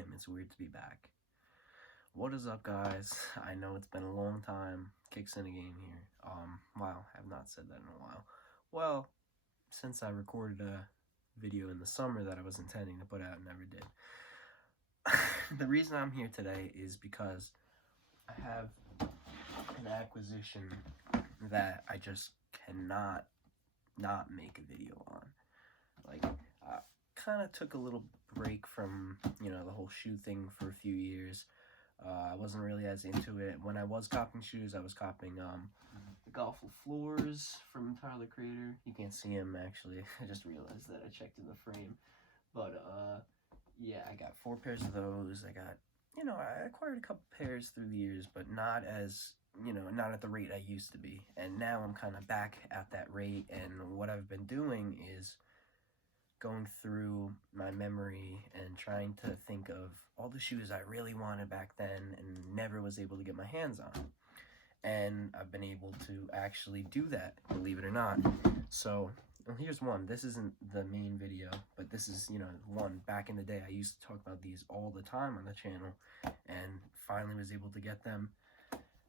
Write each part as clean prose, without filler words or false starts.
Damn, it's weird to be back. What is up, guys? I know it's been a long time. Kicks in a game here. Wow, I've not said that in a while. Well, since I recorded a video in the summer that I was intending to put out and never did. The reason I'm here today is because I have an acquisition that I just cannot not make a video on. Like, I kind of took a little break from, the whole shoe thing for a few years. I wasn't really as into it. When I was copping shoes, I was copping the Golfle floors from Tyler Creator. You can't see him, actually. I just realized that I checked in the frame. But, yeah, I got 4 pairs of those. I got, I acquired a couple pairs through the years, but not as, not at the rate I used to be. And now I'm kind of back at that rate, and what I've been doing is going through my memory and trying to think of all the shoes I really wanted back then and never was able to get my hands on. And I've been able to actually do that, believe it or not. So, well, here's one. This isn't the main video, but this is, one. Back in the day, I used to talk about these all the time on the channel, and finally was able to get them.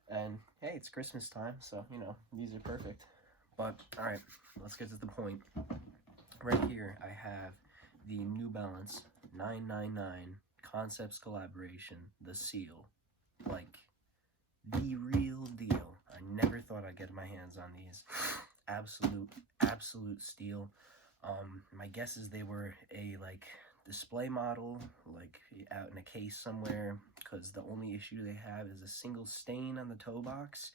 And, hey, it's Christmas time, so, these are perfect. But, alright, let's get to the point. Right here, I have the New Balance 999 Concepts Collaboration, the Seal. Like, the real deal. I never thought I'd get my hands on these. Absolute steal. My guess is they were a, display model, out in a case somewhere, because the only issue they have is a single stain on the toe box.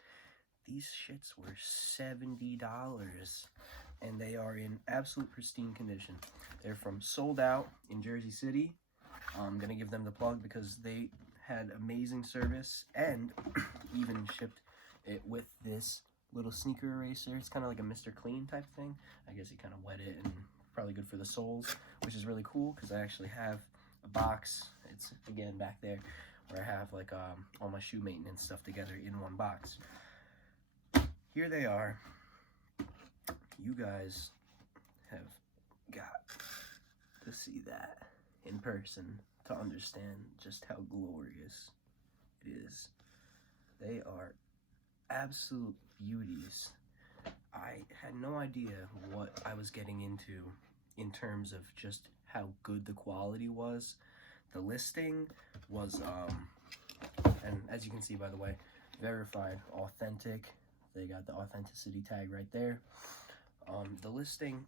These shits were $70, and they are in absolute pristine condition. They're from Sold Out in Jersey City. I'm going to give them the plug because they had amazing service and even shipped it with this little sneaker eraser. It's kind of like a Mr. Clean type thing. I guess you kind of wet it, and probably good for the soles, which is really cool because I actually have a box. It's, again, back there where I have, all my shoe maintenance stuff together in one box. Here they are. You guys have got to see that in person to understand just how glorious it is. They are absolute beauties. I had no idea what I was getting into in terms of just how good the quality was. The listing was, and as you can see, by the way, verified, authentic. They got the authenticity tag right there. The listing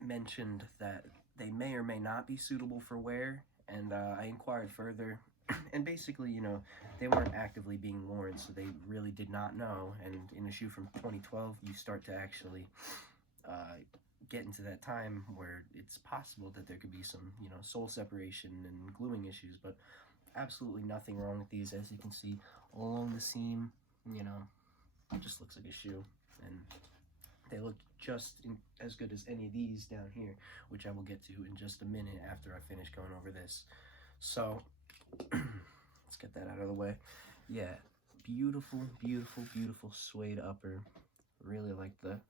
mentioned that they may or may not be suitable for wear, and I inquired further, and basically, they weren't actively being worn, so they really did not know. And in a shoe from 2012, you start to actually get into that time where it's possible that there could be some, sole separation and gluing issues, but absolutely nothing wrong with these. As you can see, along the seam, it just looks like a shoe, and they look just as good as any of these down here, which I will get to in just a minute after I finish going over this. So, let's get that out of the way. Yeah, beautiful suede upper. Really like the,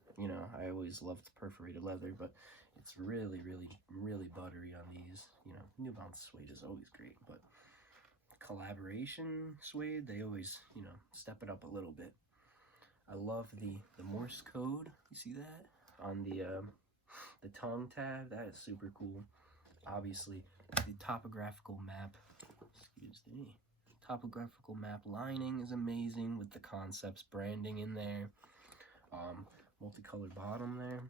I always loved perforated leather, but it's really buttery on these. New Balance suede is always great, but collaboration suede, they always, step it up a little bit. I love the Morse code. You see that on the tongue tab? That is super cool. Obviously, the topographical map. Excuse me. Topographical map lining is amazing with the Concepts branding in there. Multicolored bottom there.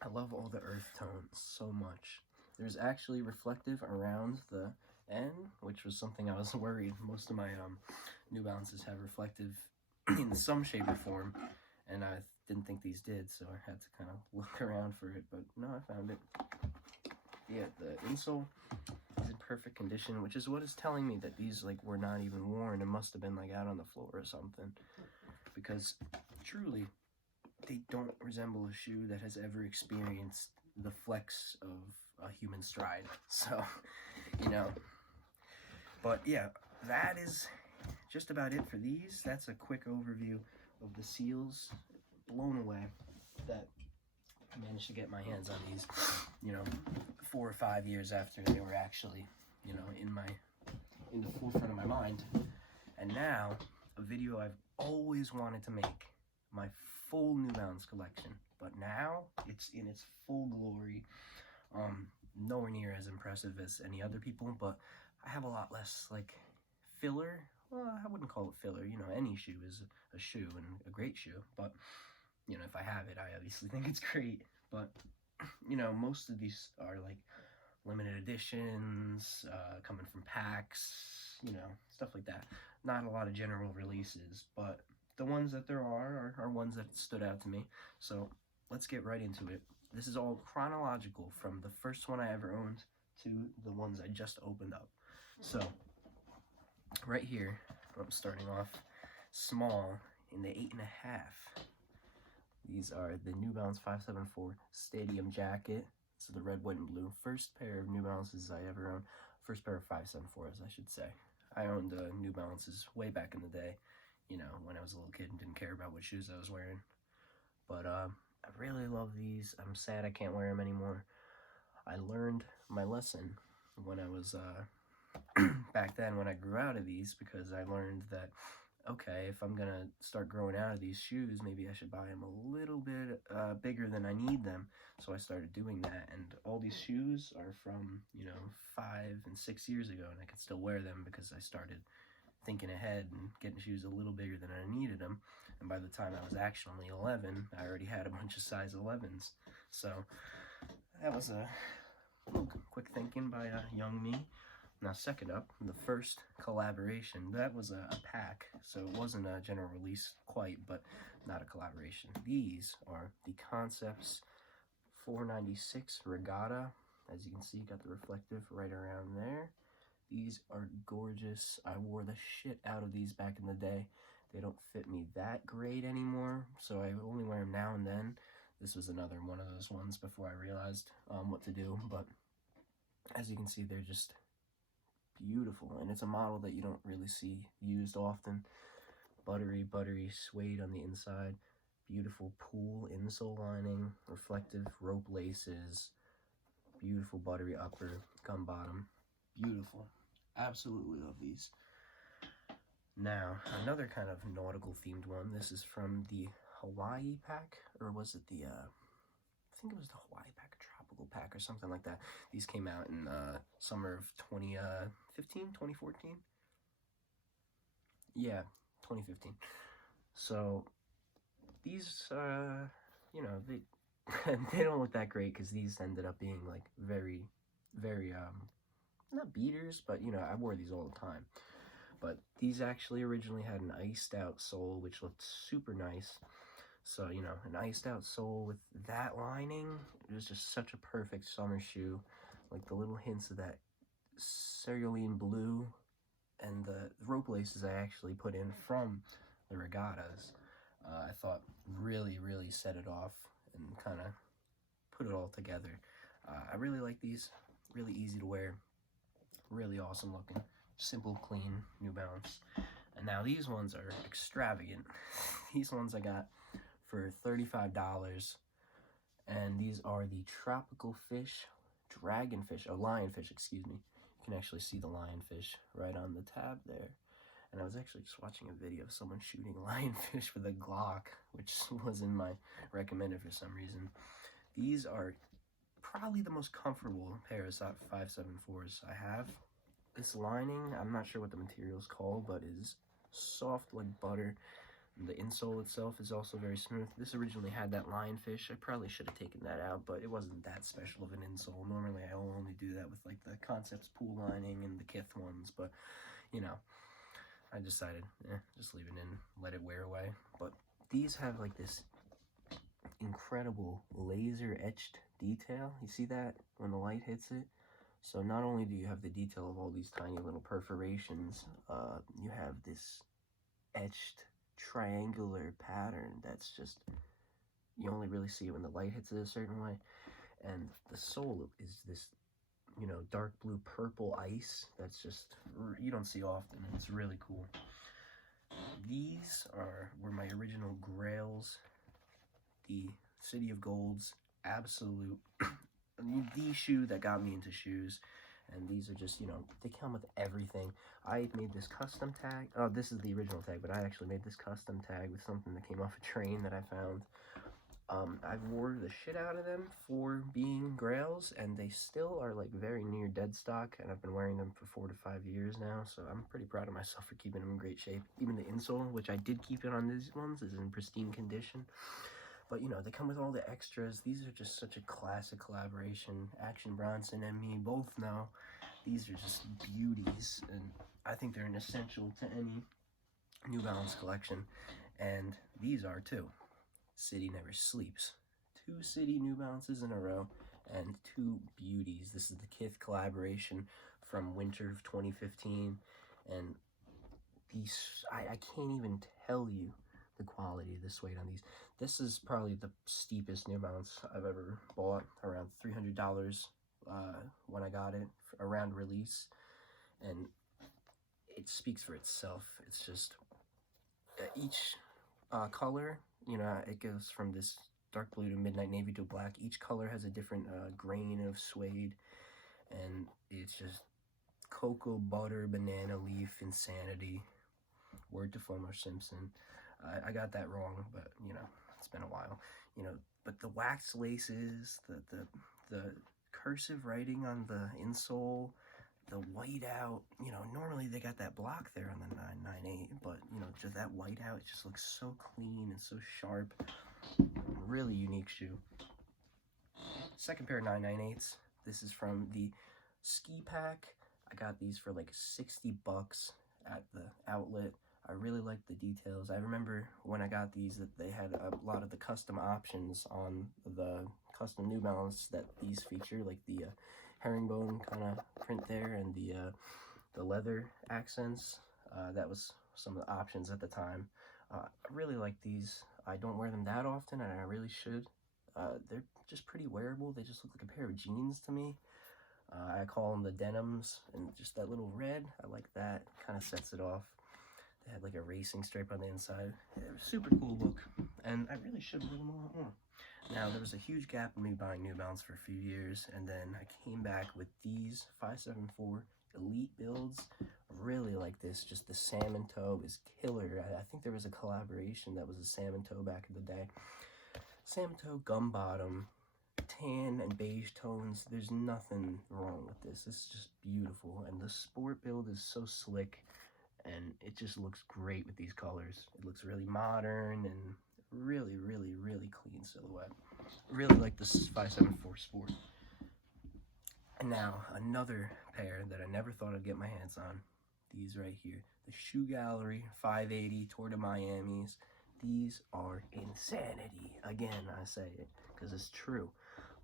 I love all the earth tones so much. There's actually reflective around the N, which was something I was worried. Most of my New Balances have reflective in some shape or form, and I didn't think these did, so I had to kind of look around for it, but no, I found it. Yeah, the insole is in perfect condition, which is what is telling me that these were not even worn. It must have been out on the floor or something, because truly they don't resemble a shoe that has ever experienced the flex of a human stride. So, but yeah, that is just about it for these. That's a quick overview of the seals. Blown away that I managed to get my hands on these, 4 or 5 years after they were actually you know, in the forefront of my mind. And now, a video I've always wanted to make, my full New Balance collection. But now, it's in its full glory. Nowhere near as impressive as any other people, but I have a lot less, like, filler. Well, I wouldn't call it filler. You know, any shoe is a shoe, and a great shoe. But, you know, if I have it, I obviously think it's great. But, you know, most of these are, like, limited editions, coming from packs, you know, stuff like that. Not a lot of general releases, but the ones that there are ones that stood out to me. So let's get right into it. This is all chronological from the first one I ever owned to the ones I just opened up. So right here, I'm starting off small in the 8.5. These are the New Balance 574 Stadium Jacket. So the red, white, and blue. First pair of New Balances I ever owned. First pair of 574s, I should say. I owned New Balances way back in the day. You know, when I was a little kid and didn't care about what shoes I was wearing. But I really love these. I'm sad I can't wear them anymore. I learned my lesson when I was back then when I grew out of these, because I learned that, okay, if I'm gonna start growing out of these shoes, maybe I should buy them a little bit bigger than I need them. So I started doing that, and all these shoes are from, you know, 5 and 6 years ago, and I can still wear them because I started thinking ahead and getting shoes a little bigger than I needed them. And by the time I was actually 11, I already had a bunch of size 11s. So that was a little quick thinking by young me. Now, second up, the first collaboration. That was a pack, so it wasn't a general release quite, but not a collaboration. These are the Concepts 496 Regatta. As you can see, got the reflective right around there. These are gorgeous. I wore the shit out of these back in the day. They don't fit me that great anymore, so I only wear them now and then. This was another one of those ones before I realized what to do, but as you can see, they're just beautiful, and it's a model that you don't really see used often. Buttery suede on the inside, beautiful pool insole lining, reflective rope laces, beautiful buttery upper, gum bottom, beautiful. Absolutely love these. Now, another kind of nautical themed one. This is from the Hawaii pack, or was it the, I think it was the Hawaii pack, tropical pack, or something like that. These came out in summer of 2015, 2014? Yeah, 2015. So, these, you know, they, they don't look that great, because these ended up being, like, very, not beaters, but, you know, I wore these all the time. But these actually originally had an iced out sole, which looked super nice. So, you know, an iced out sole with that lining, it was just such a perfect summer shoe. Like the little hints of that cerulean blue, and the rope laces I actually put in from the Regattas, I thought really set it off and kind of put it all together. I really like these, really easy to wear, really awesome looking. Simple, clean New Balance. And now these ones are extravagant. These ones I got for $35, and these are the Tropical Fish Dragonfish, oh, Lionfish, excuse me. You can actually see the lionfish right on the tab there. And I was actually just watching a video of someone shooting lionfish with a Glock, which was in my recommended for some reason. These are probably the most comfortable pair of 574s I have. This lining, I'm not sure what the material is called, but is soft like butter. And the insole itself is also very smooth. This originally had that lionfish. I probably should have taken that out, but it wasn't that special of an insole. Normally, I only do that with like the Concepts pool lining and the Kith ones, but you know, I decided, just leave it in, let it wear away. But these have like this incredible laser etched detail. You see that when the light hits it? So not only do you have the detail of all these tiny little perforations, you have this etched triangular pattern that's just, you only really see it when the light hits it a certain way. And the sole is this, you know, dark blue purple ice that's just, you don't see often, and it's really cool. These were my original grails, the City of Gold's absolute the shoe that got me into shoes. And these are just, you know, they come with everything. I made this custom tag. Oh, this is the original tag, but I actually made this custom tag with something that came off a train that I found. I've wore the shit out of them for being grails, and they still are like very near dead stock, and I've been wearing them for 4 to 5 years now, so I'm pretty proud of myself for keeping them in great shape. Even the insole, which I did keep it on these ones, is in pristine condition. But, you know, they come with all the extras. These are just such a classic collaboration. Action Bronson and me both know these are just beauties, and I think they're an essential to any New Balance collection, and these are too. City never sleeps. 2 City New Balances in a row, and 2 beauties. This is the Kith collaboration from winter of 2015, and these, I can't even tell you the quality of the suede on these. This is probably the steepest New Balance I've ever bought, around $300 when I got it, around release, and it speaks for itself. It's just, each color, you know, it goes from this dark blue to midnight navy to black. Each color has a different grain of suede, and it's just cocoa butter banana leaf insanity. Word to Fulmer Simpson. I got that wrong, but you know, it's been a while. You know, but the wax laces, the cursive writing on the insole, the white out, you know, normally they got that block there on the 998, but you know, just that white out, it just looks so clean and so sharp. Really unique shoe. Second pair of 998s. This is from the Ski Pack. I got these for like $60 at the outlet. I really like the details. I remember when I got these that they had a lot of the custom options on the custom New Balance that these feature, like the herringbone kind of print there, and the leather accents. That was some of the options at the time. I really like these. I don't wear them that often, and I really should. They're just pretty wearable. They just look like a pair of jeans to me. I call them the denims, and just that little red, I like that. Kind of sets it off. They had like a racing stripe on the inside. It was a super cool look, and I really should wear them a lot more. Now, there was a huge gap in me buying New Balance for a few years, and then I came back with these 574 Elite builds. Really like this. Just the salmon toe is killer. I think there was a collaboration that was a salmon toe back in the day. Salmon toe, gum bottom, tan and beige tones. There's nothing wrong with this. This is just beautiful, and the sport build is so slick, and it just looks great with these colors. It looks really modern and really, really, really clean silhouette. Really like this 574 Sport. And now, another pair that I never thought I'd get my hands on. These right here. The Shoe Gallery 580 Tour de Miamis. These are insanity. Again, I say it because it's true.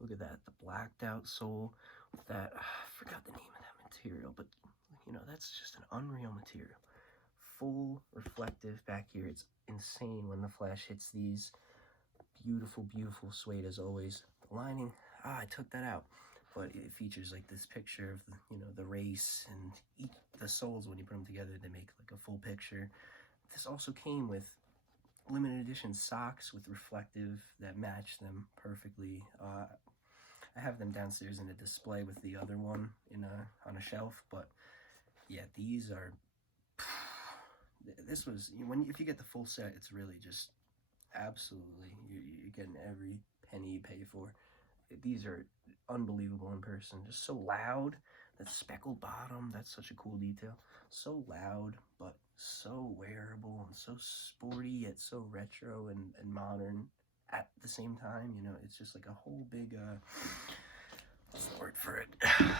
Look at that. The blacked out sole with that, I forgot the name of that material, but you know, that's just an unreal material. Full reflective back here. It's insane when the flash hits these. Beautiful, beautiful suede as always. The lining, I took that out, but it features like this picture of the, you know, the race, and the soles, when you put them together, they make like a full picture. This also came with limited edition socks with reflective that match them perfectly. I have them downstairs in a display with the other one in on a shelf, but yeah, these are. This was, if you get the full set, it's really just absolutely, you're getting every penny you pay for. These are unbelievable in person. Just so loud. That speckled bottom, that's such a cool detail. So loud, but so wearable and so sporty, yet so retro and modern at the same time. You know, it's just like a whole big, what's the word for it? I'm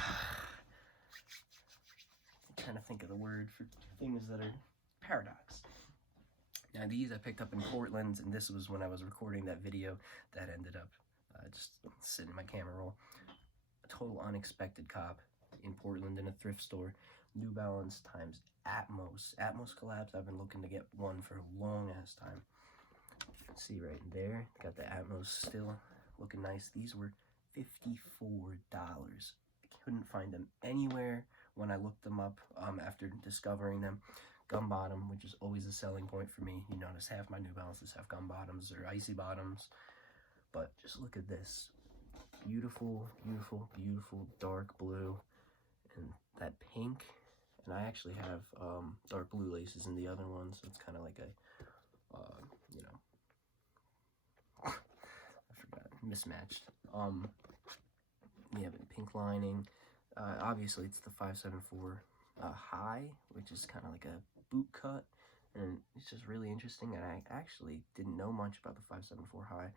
trying to think of the word for things that are paradox. Now these I picked up in Portland, and this was when I was recording that video that ended up just sitting in my camera roll. A total unexpected cop in Portland in a thrift store. New Balance times Atmos. Atmos collabs. I've been looking to get one for a long ass time. You can see right in there. Got the Atmos still looking nice. These were $54. I couldn't find them anywhere when I looked them up after discovering them. Gum bottom, which is always a selling point for me. You notice half my New Balances have gum bottoms or icy bottoms. But just look at this. Beautiful, beautiful, beautiful dark blue. and that pink, and I actually have dark blue laces in the other one, so it's kind of like a, you know, I forgot, mismatched. We have a pink lining. Obviously, it's the 574 high, which is kind of like a boot cut, and it's just really interesting. And I actually didn't know much about the 574 high,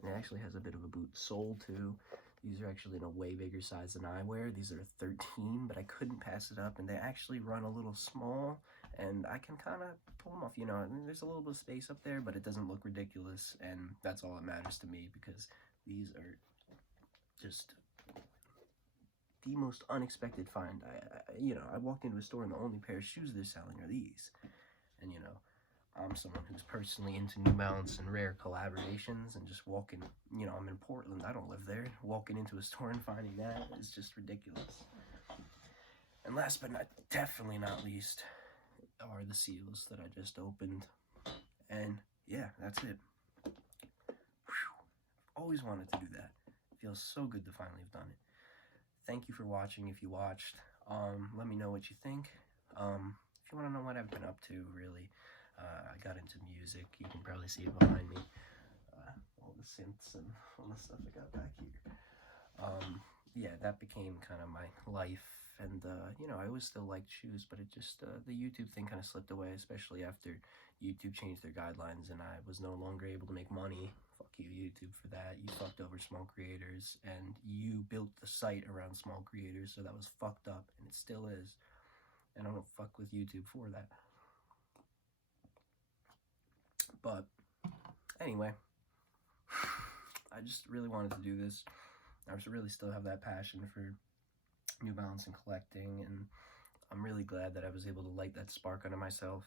and it actually has a bit of a boot sole too. These are actually in a way bigger size than I wear. These are 13, but I couldn't pass it up, and they actually run a little small, and I can kind of pull them off. You know, I mean, there's a little bit of space up there, but it doesn't look ridiculous, and that's all that matters to me, because these are just the most unexpected find. I walked into a store and the only pair of shoes they're selling are these. And, I'm someone who's personally into New Balance and rare collaborations, and just walking, I'm in Portland, I don't live there. Walking into a store and finding that is just ridiculous. And last but definitely not least, are the seals that I just opened. And yeah, that's it. Whew. Always wanted to do that. It feels so good to finally have done it. Thank you for watching. If you watched, let me know what you think. If you want to know what I've been up to, really, I got into music. You can probably see it behind me. All the synths and all the stuff I got back here. Yeah, that became kind of my life. And, I always still liked shoes, but it just, the YouTube thing kind of slipped away, especially after YouTube changed their guidelines and I was no longer able to make money. Fuck you, YouTube, for that. You fucked over small creators, and you built the site around small creators, so that was fucked up, and it still is. And I don't fuck with YouTube for that. But, anyway, I just really wanted to do this. I really still have that passion for New Balance and collecting, and I'm really glad that I was able to light that spark under myself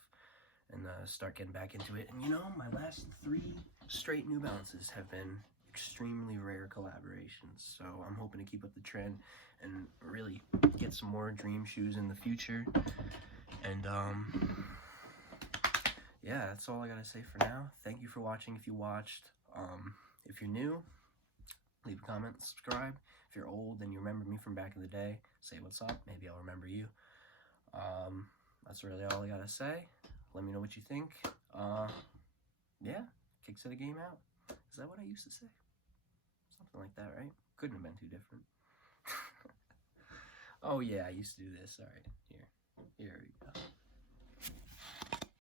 and start getting back into it. And my last 3 straight New Balances have been extremely rare collaborations, so I'm hoping to keep up the trend and really get some more dream shoes in the future. And yeah, that's all I gotta say for now. Thank you for watching. If you watched, if you're new, leave a comment, subscribe. If you're old and you remember me from back in the day, say what's up. Maybe I'll remember you. That's really all I gotta say. Let me know what you think. Yeah, kicks of the game out. Is that what I used to say? Something like that, right? Couldn't have been too different. Oh yeah, I used to do this. All right, here we go.